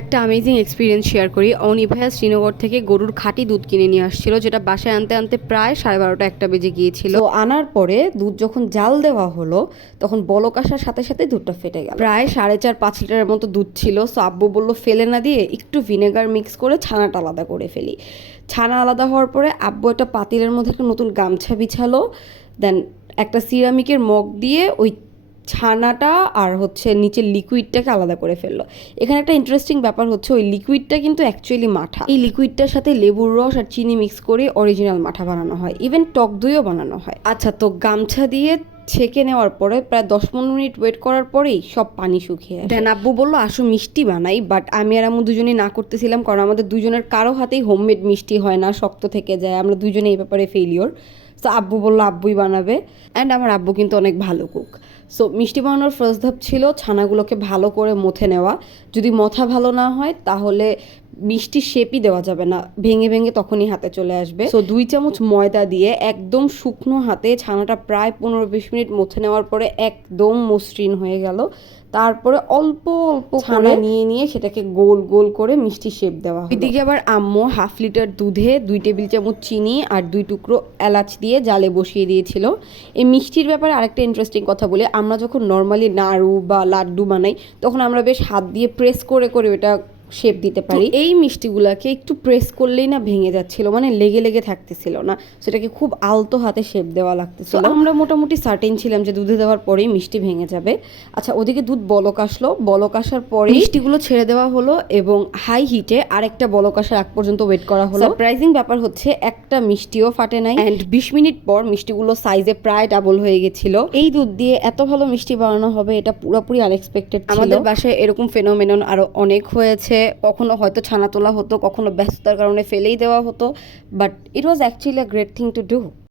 একটা amazing experience share করি। অনি ভাইয়া শ্রীনগর থেকে গরুর খাঁটি দুধ কিনে নিয়ে আসছিল, যেটা বাসায় আনতে আনতে প্রায় 12:30 একটা বেজে গিয়েছিল। তো আনার পরে দুধ যখন জাল দেওয়া হলো তখন বলক আসার সাথে সাথে দুধটা ফেটে গেল। প্রায় 4.5-5 লিটারের মতো দুধ ছিল। সো আব্বু বললো ফেলে না দিয়ে একটু ভিনেগার মিক্স করে ছানাটা আলাদা করে ফেলি। ছানা আলাদা হওয়ার পরে আব্বু একটা পাতিলের মধ্যে একটা নতুন গামছা বিছালো, দেন একটা সিরামিকের মগ দিয়ে ওই ছানাটা আর নিচের লিকুইডটাকে আলাদা করে ফেললো। এখানে একটা ইন্টারেস্টিং ব্যাপার হচ্ছে, ওই লিকুইডটা কিন্তু অ্যাকচুয়ালি মাঠা। এই লিকুইডটার সাথে লেবুর রস আর চিনি মিক্স করে অরিজিনাল মাঠা বানানো হয়, ইভেন টক দইও বানানো হয়। আচ্ছা, তো গামছা দিয়ে ছেঁকে নেওয়ার পরে প্রায় 10-15 মিনিট ওয়েট করার পরেই সব পানি শুকিয়ে দেন আব্বু বললো আসো মিষ্টি বানাই, বাট আমি আর আম্মু দুজনেই না করতেছিলাম, কারণ আমাদের দুজনের কারো হাতেই হোমমেড মিষ্টি হয় না, শক্ত থেকে যায়। আমরা দুজনে এই ব্যাপারে ফেলিওর। সো আব্বু বললো আব্বুই বানাবে, অ্যান্ড আমার আব্বু কিন্তু অনেক ভালো কুক। সো মিষ্টি বানানোর ফার্স্ট ধাপ ছিল ছানাগুলোকে ভালো করে মথে নেওয়া। যদি মথা ভালো না হয় তাহলে মিষ্টির শেপই দেওয়া যাবে না, ভেঙে ভেঙে তখনই হাতে চলে আসবে। সো 2 চামচ ময়দা দিয়ে একদম শুকনো হাতে ছানাটা প্রায় 15-20 মিনিট মথে নেওয়ার পরে একদম মসৃণ হয়ে গেল। তারপরে অল্প অল্প ছানা নিয়ে নিয়ে সেটাকে গোল গোল করে মিষ্টি শেপ দেওয়া হয়। এদিকে আবার আম্মু 1/2 লিটার দুধে 2 টেবিল চামচ চিনি আর 2 টুকরো এলাচ দিয়ে জালে বসিয়ে দিয়েছিল। এই মিষ্টির ব্যাপারে আরেকটা ইন্টারেস্টিং কথা বলে, আমরা যখন নর্মালি নাড়ু বা লাড্ডু বানাই তখন আমরা বেশ হাত দিয়ে প্রেস করে করে ওটা শেপ দিতে পারি। এই মিষ্টিগুলাকে একটু প্রেস করলেই না ভেঙে যাচ্ছিল, মানে লেগে লেগে থাকতেছিল না, সেটাকে খুব আলতো হাতে শেপ দেওয়া লাগতেছিল। আমরা মোটামুটি সার্টেন ছিলাম যে দুধে দেওয়ার পরেই মিষ্টি ভেঙে যাবে। আচ্ছা, ওদিকে দুধ বলক আসলো, বলক আসার পরে মিষ্টিগুলো ছেড়ে দেওয়া হলো এবং হাই হিটে আরেকটা বলক আসার আগ পর্যন্ত ওয়েট করা হলো। সারপ্রাইজিং ব্যাপার হচ্ছে একটা মিষ্টিও ফাটে নাই, অ্যান্ড 20 মিনিট পর মিষ্টিগুলো সাইজে প্রায় ডাবল হয়ে গেছিল। এই দুধ দিয়ে এত ভালো মিষ্টি বানানো হবে এটা পুরোপুরি আনএক্সপেক্টেড ছিল। আমাদের বাসায় এরকম ফেনোমেনন আরো অনেক হয়েছে, কখনো হয়তো ছানা তোলা হতো, কখনো ব্যস্ততার কারণে ফেলেই দেওয়া হতো, but it was actually a great thing to do.